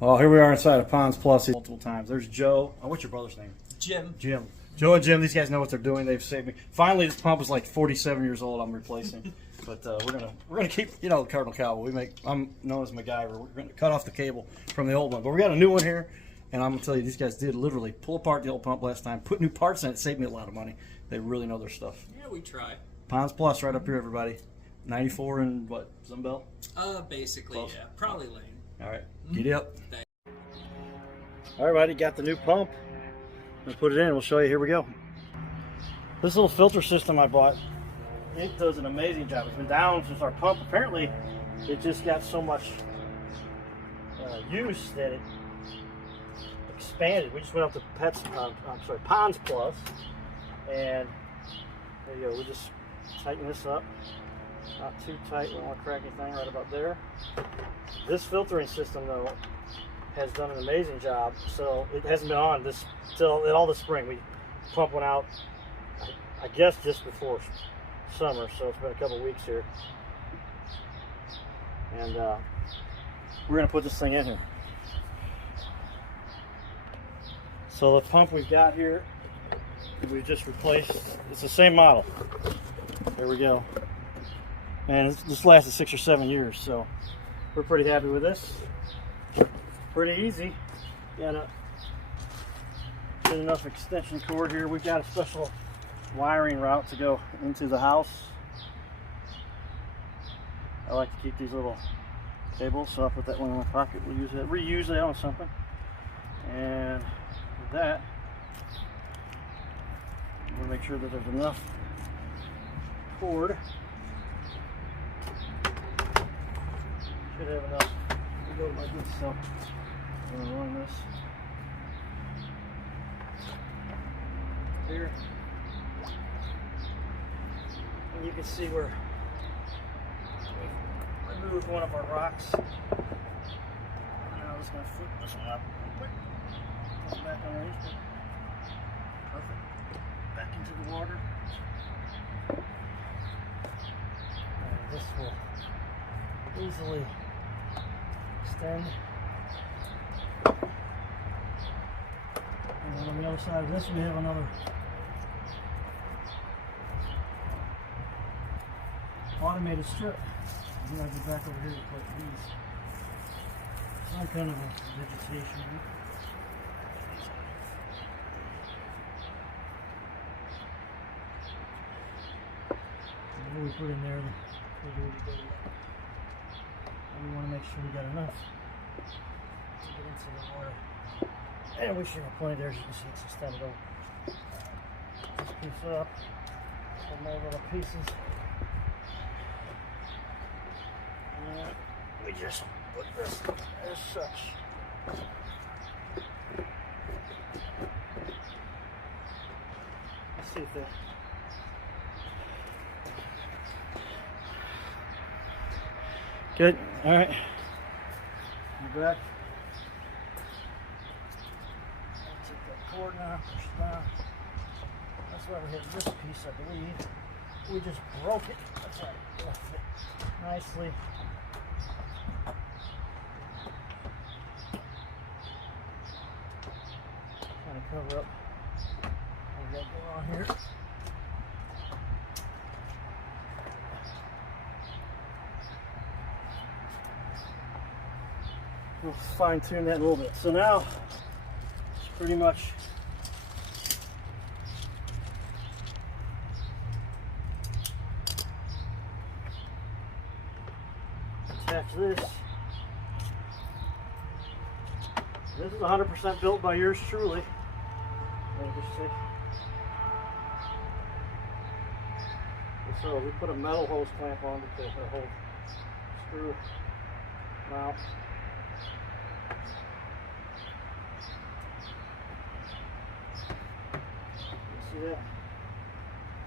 Well, here we are inside of Ponds Plus multiple times. There's Joe. Oh, what's your brother's name? Jim. Jim. Joe and Jim, these guys know what they're doing. They've saved me. Finally, this pump is like 47 years old. I'm replacing, but we're gonna keep, you know, Cardinal Cowboy. I'm known as MacGyver. We're gonna cut off the cable from the old one, but we got a new one here, and I'm gonna tell you, these guys did literally pull apart the old pump last time, put new parts in it, saved me a lot of money. They really know their stuff. Yeah, we try. Ponds Plus, right up here, everybody. 94 and what? Sunbelt? Basically, Close. yeah, probably Lane. All right, giddy up. All right, buddy, got the new pump. We'll put it in. We'll show you. Here we go. This little filter system I bought, it does an amazing job. It's been down since our pump. Apparently, it just got so much use that it expanded. We just went up to Ponds Plus, and there you go. We just tighten this up. Not too tight. We don't want to crack anything. Right about there. This filtering system, though, has done an amazing job. So it hasn't been on this till all the spring. We pump one out, I guess, just before summer. So it's been a couple weeks here, and we're gonna put this thing in here. So the pump we've got here, we just replaced. It's the same model. There we go. And this lasted 6 or 7 years, so we're pretty happy with this. Pretty easy. Gotta get enough extension cord here. We've got a special wiring route to go into the house. I like to keep these little cables, so I'll put that one in my pocket. We'll use that, reuse that on something. And with that, we'll make sure that there's enough cord. Should have enough to go like this. So I'm going to run this here, and you can see where we removed one of our rocks. Now I'm just going to flip this one up real quick. Put it back underneath it. Perfect. Back into the water. And this will easily extend. And then on the other side of this, we have another automated strip. I'm going to go back over here to put these. Some kind of a vegetation. And what we put in there, we want to make sure we got enough to get into the water. And we should have plenty there, as you can see, it's extended over. This piece up, some more little pieces. And we just put this as such. Let's see if that. Good. All right. You're back. Take that cord now, push it down. That's why we hit this piece, I believe. We just broke it. That's right. It'll fit nicely. Kind of cover up what we got going on here. We'll fine tune that a little bit. So now it's pretty much attach this. This is 100% built by yours truly. So we put a metal hose clamp on to hold screw mount. See that?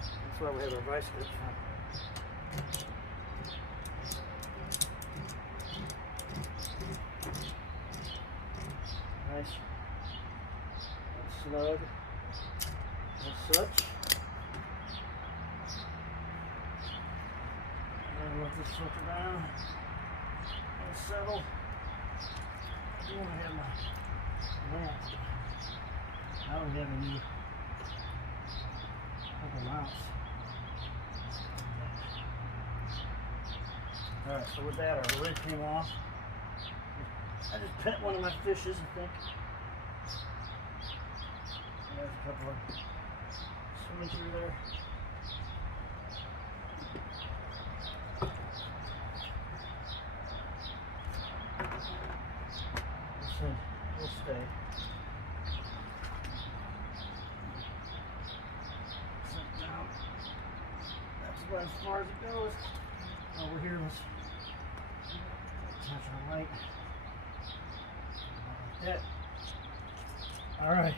That's why we have our vice grips on. Nice and snug as such. And let this filter down and settle. You want to have Now we have a new couple mounts. Alright, so with that, our lid came off. I just pet one of my fishes, I think. There's a couple of swimming through there. This one will stay. Set down. That's about as far as it goes. Over here, let's touch our light. Like that. Alright.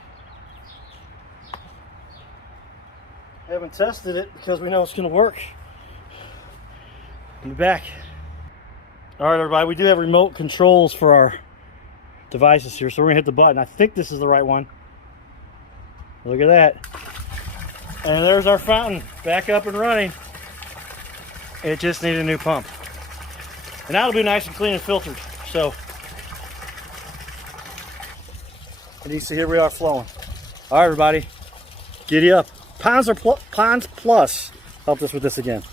Haven't tested it because we know it's going to work. I'll be back. Alright, everybody, we do have remote controls for our devices here, so we're going to hit the button. I think this is the right one. Look at that. And there's our fountain back up and running. It just needed a new pump. And that'll be nice and clean and filtered. So, and you see here we are flowing. All right, everybody, giddy up. Ponds Plus helped us with this again.